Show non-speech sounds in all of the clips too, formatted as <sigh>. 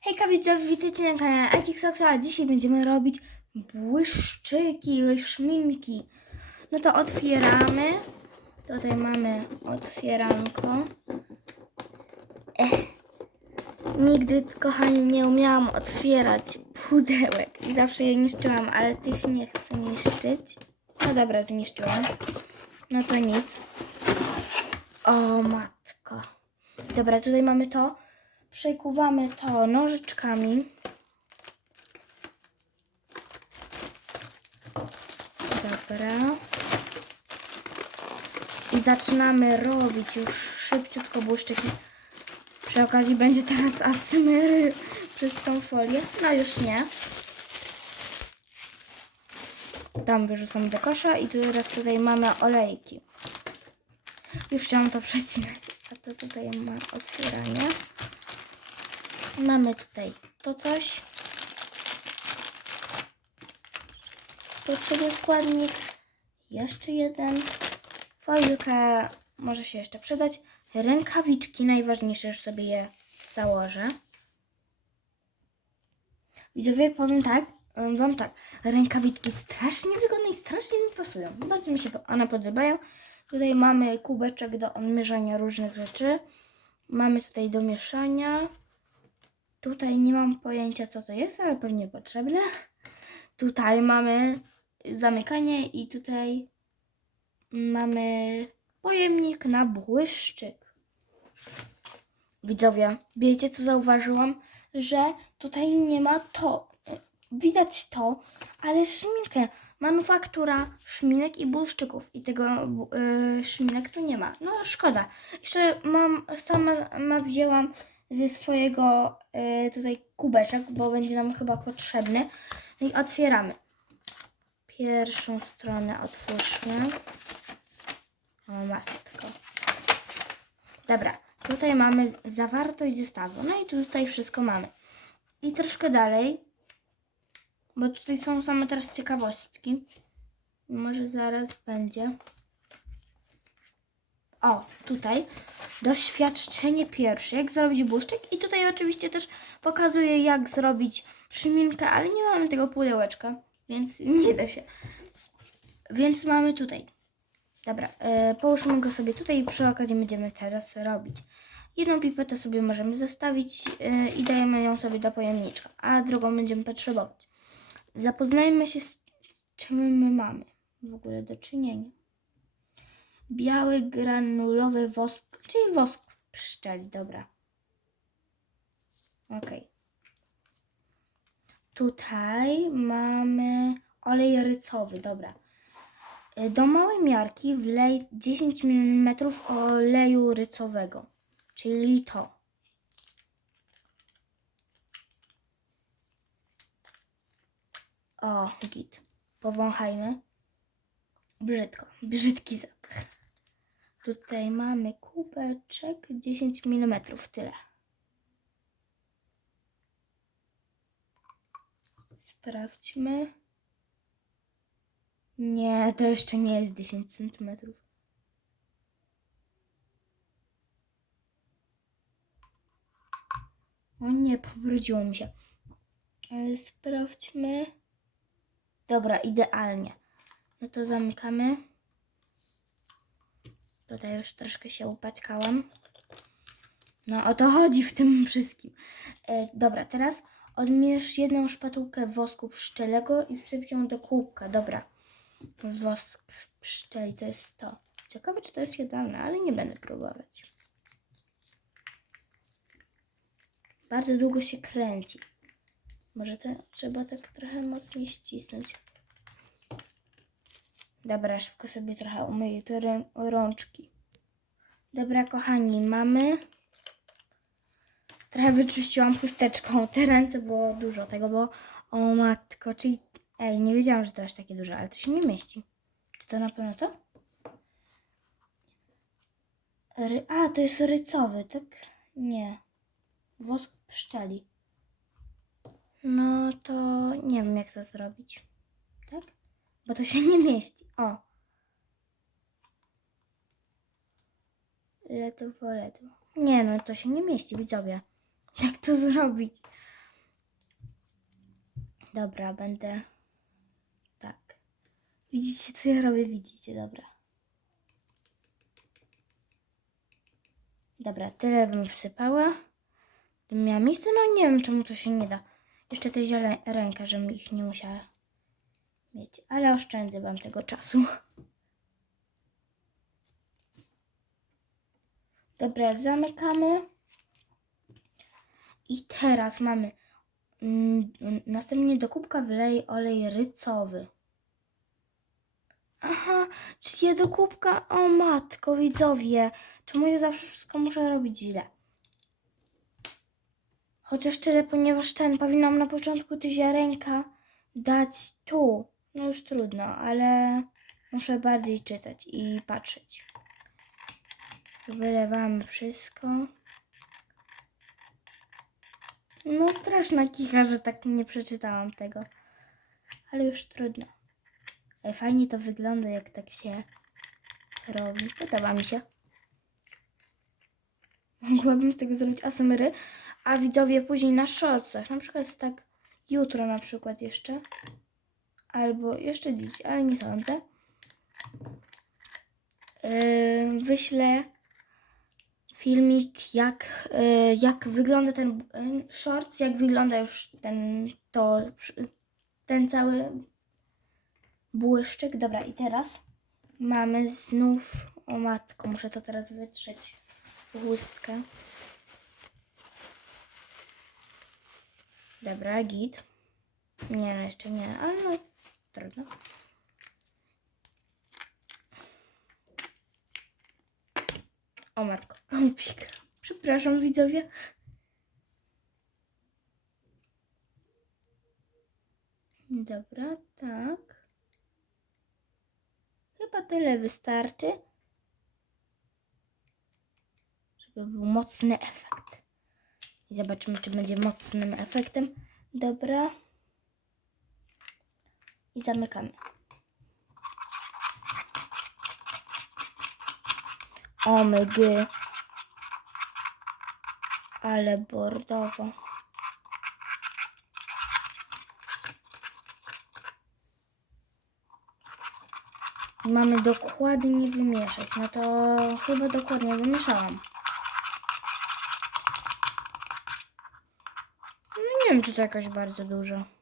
Hejka widzowie, witajcie na kanale Akixoxa, a dzisiaj będziemy robić błyszczyki, szminki. No to otwieramy. Tutaj mamy otwieranko. Ech. Nigdy, kochani, nie umiałam otwierać pudełek i zawsze je niszczyłam, ale tych nie chcę niszczyć. No dobra, zniszczyłam. No to nic. O matko. Dobra, tutaj mamy to. Przekuwamy to nożyczkami. Dobra. I zaczynamy robić już szybciutko błyszczyki. Przy okazji będzie teraz asymery przez tą folię. No już nie. Tam wyrzucam do kosza i teraz tutaj mamy olejki. Już chciałam to przecinać. A to tutaj ma otwieranie. Mamy tutaj to coś. Potrzebny składnik. Jeszcze jeden. Foilka może się jeszcze przydać. Rękawiczki, najważniejsze, już sobie je założę. Widzowie, powiem tak, wam tak, rękawiczki strasznie wygodne i strasznie mi pasują. Bardzo mi się one podobają. Tutaj mamy kubeczek do odmierzania różnych rzeczy. Mamy tutaj do mieszania. Tutaj nie mam pojęcia co to jest, ale pewnie potrzebne. Tutaj mamy zamykanie i tutaj mamy pojemnik na błyszczyk. Widzowie, wiecie co zauważyłam? Że tutaj nie ma to. Widać to, ale szminkę. Manufaktura szminek i błyszczyków. I tego y, szminek tu nie ma. No szkoda. Jeszcze mam, sama ma wzięłam ze swojego y, tutaj kubeczek, bo będzie nam chyba potrzebny. No i otwieramy. Pierwszą stronę otwórzmy. O matko. Dobra, tutaj mamy zawartość zestawu. No i tutaj wszystko mamy. I troszkę dalej, bo tutaj są same teraz ciekawostki. Może zaraz będzie. O, tutaj doświadczenie pierwsze, jak zrobić błyszczyk. I tutaj oczywiście też pokazuję, jak zrobić szminkę, ale nie mamy tego pudełeczka, więc nie da się. Więc mamy tutaj. Dobra, e, połóżmy go sobie tutaj i przy okazji będziemy teraz robić. Jedną pipetę sobie możemy zostawić e, i dajemy ją sobie do pojemniczka, a drugą będziemy potrzebować. Zapoznajmy się z czym my mamy w ogóle do czynienia. Biały granulowy wosk, czyli wosk pszczeli, dobra. Ok. Tutaj mamy olej rycowy, dobra. Do małej miarki wlej 10 ml oleju rycowego, czyli to. O, git. Powąchajmy. Brzydko, brzydki zapach. Tutaj mamy kubeczek 10 mm, tyle. Sprawdźmy. Nie, to jeszcze nie jest 10 cm. O nie, pobrudziło mi się. E, Sprawdźmy. Dobra, idealnie. No to zamykamy. Tutaj już troszkę się upaćkałam. No o to chodzi w tym wszystkim. E, dobra, teraz odmierz jedną szpatułkę wosku pszczelego i wsyp ją do kubka. Dobra. Wosk pszczeli to jest to. Ciekawe, czy to jest jadalne, ale nie będę próbować. Bardzo długo się kręci. Może to trzeba tak trochę mocniej ścisnąć. Dobra, szybko sobie trochę umyję te rę- rączki. Dobra, kochani, mamy. Trochę wyczyściłam chusteczką. Te ręce było dużo tego, bo o matko, czyli. Ej, nie wiedziałam, że to aż takie duże, ale to się nie mieści. Czy to na pewno to? Ry... A, to jest rycowy, tak? Nie. Wosk pszczeli. No to nie wiem, jak to zrobić. Bo to się nie mieści. O. Ledwo, ledwo. Nie no, to się nie mieści, widzowie. Jak to zrobić? Dobra, będę tak. Widzicie, co ja robię? Widzicie, dobra. Dobra, tyle bym wsypała. Gdybym miała miejsce, no nie wiem, czemu to się nie da. Jeszcze te ziele ręka, żebym ich nie musiała mieć. Ale oszczędzę wam tego czasu. Dobra, zamykamy. I teraz mamy mm, następnie do kubka wlej olej rycowy. Aha, czyli do kubka, o matko, widzowie, czemu ja zawsze wszystko muszę robić źle? Chociaż tyle, ponieważ ten powinnam na początku te ziarenka dać tu. No już trudno, ale muszę bardziej czytać i patrzeć. Wylewamy wszystko. No straszna kicha, że tak nie przeczytałam tego. Ale już trudno. Ej, fajnie to wygląda, jak tak się robi. Podoba mi się. Mogłabym z tego zrobić asymery, a widzowie później na shortsach. Na przykład tak jutro na przykład jeszcze. Albo jeszcze dziś, ale nie sądzę. Yy, wyślę filmik, jak, yy, jak wygląda ten yy, shorts, jak wygląda już ten, to, ten cały błyszczyk. Dobra, i teraz mamy znów, o matko, muszę to teraz wytrzeć chustkę. Dobra, git. Nie, no jeszcze nie, ale no, trudno. O matko, <laughs> o psik. Przepraszam widzowie. Dobra, tak. Chyba tyle wystarczy, żeby był mocny efekt. I zobaczymy, czy będzie mocnym efektem. Dobra. I zamykamy. O mygy. Ale bordowo. Mamy dokładnie wymieszać. No to chyba dokładnie wymieszałam. No nie wiem, czy to jakoś bardzo dużo.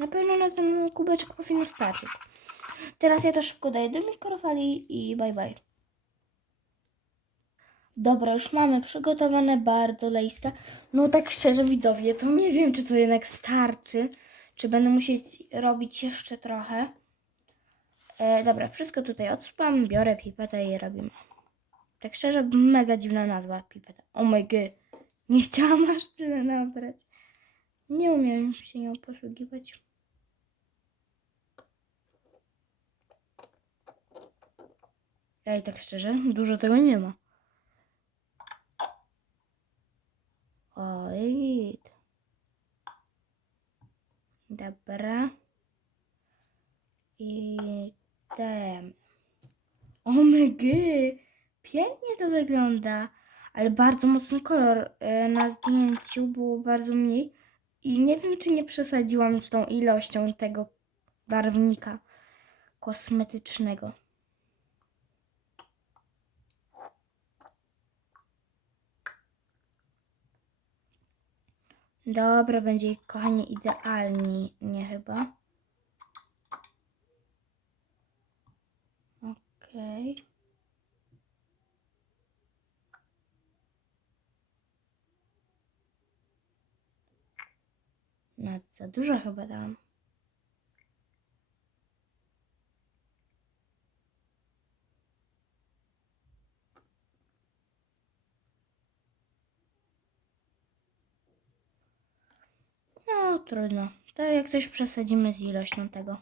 Na pewno na ten kubeczek powinno starczyć. Teraz ja to szybko daję do mikrofali i bye bye. Dobra, już mamy przygotowane bardzo lejste. No tak szczerze widzowie, to nie wiem, czy to jednak starczy. Czy będę musieć robić jeszcze trochę. E, dobra, wszystko tutaj odspam, biorę pipetę i robimy. Tak szczerze, mega dziwna nazwa pipeta. Oh my god. Nie chciałam aż tyle nabrać. Nie umiem się nią posługiwać. Ej, tak szczerze, dużo tego nie ma. Oj. Dobra. I ten. O my Pięknie to wygląda. Ale bardzo mocny kolor e, na zdjęciu było bardzo mniej. I nie wiem, czy nie przesadziłam z tą ilością tego barwnika kosmetycznego. Dobra, będzie kochanie idealnie, nie chyba. Okej. Nad za dużo chyba dałam. No, trudno. To jak coś przesadzimy z ilością tego.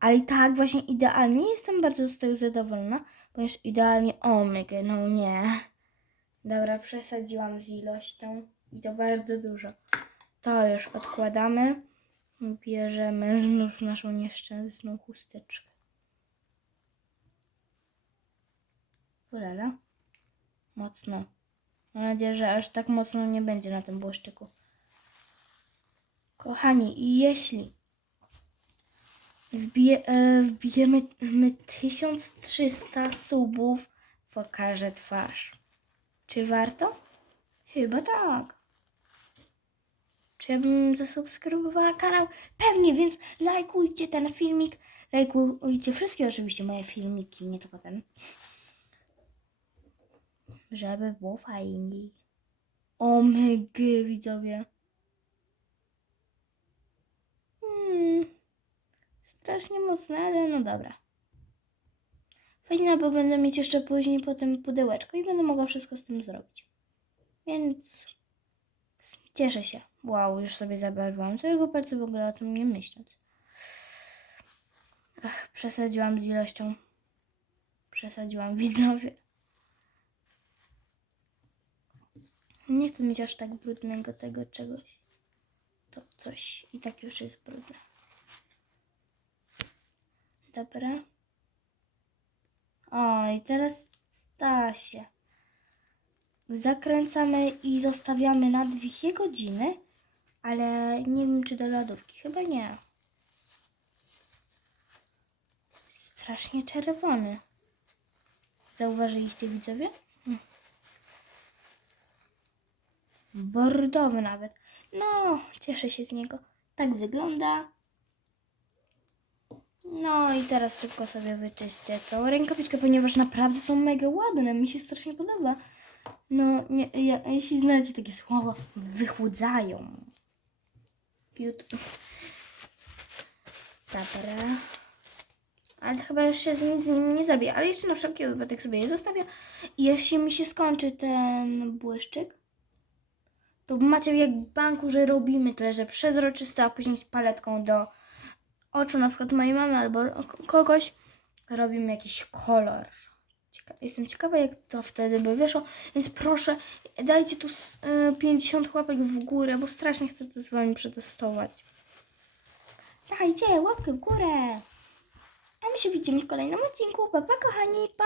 Ale i tak właśnie idealnie jestem bardzo z tego zadowolona, ponieważ idealnie omega, no nie. Dobra, przesadziłam z ilością i to bardzo dużo. To już odkładamy. Bierzemy znów naszą nieszczęsną chusteczkę. Ulala. Mocno. Mam nadzieję, że aż tak mocno nie będzie na tym błyszczyku. Kochani, jeśli wbije, e, wbijemy my 1300 subów, pokażę twarz. Czy warto? Chyba tak. Czy ja bym zasubskrybowała kanał? Pewnie, więc lajkujcie ten filmik. Lajkujcie wszystkie oczywiście moje filmiki, nie tylko ten. Żeby było fajniej. O mygy, widzowie. Hmm. Strasznie mocne, ale no dobra. Fajnie, bo będę mieć jeszcze później potem pudełeczko i będę mogła wszystko z tym zrobić. Więc cieszę się. Wow, już sobie zabawiłam całego palca w ogóle o tym nie myśląc. Ach, przesadziłam z ilością. Przesadziłam <laughs> widzowie. Nie chcę mieć aż tak brudnego tego czegoś. To coś i tak już jest brudne. Dobra. O, i teraz Stasie. Zakręcamy i zostawiamy na dwie godziny, ale nie wiem czy do lodówki. Chyba nie. Strasznie czerwony. Zauważyliście widzowie? Hmm. Bordowy nawet. No, cieszę się z niego. Tak wygląda. No i teraz szybko sobie wyczyszczę tą rękawiczkę, ponieważ naprawdę są mega ładne. Mi się strasznie podoba. No, nie, ja, jeśli znacie takie słowo, wychłudzają. Cute. Dobra. Ale chyba już się nic z nie zrobi. Ale jeszcze na wszelki wypadek sobie je zostawię. I jeśli mi się skończy ten błyszczyk, to macie jak w banku, że robimy tyle, że przezroczyste, a później z paletką do oczu na przykład mojej mamy albo kogoś robimy jakiś kolor. Cieka- jestem ciekawa, jak to wtedy by wyszło, więc proszę, dajcie tu s- y, 50 łapek w górę, bo strasznie chcę to z wami przetestować. Dajcie łapkę w górę. A my się widzimy w kolejnym odcinku. Pa, pa kochani, pa!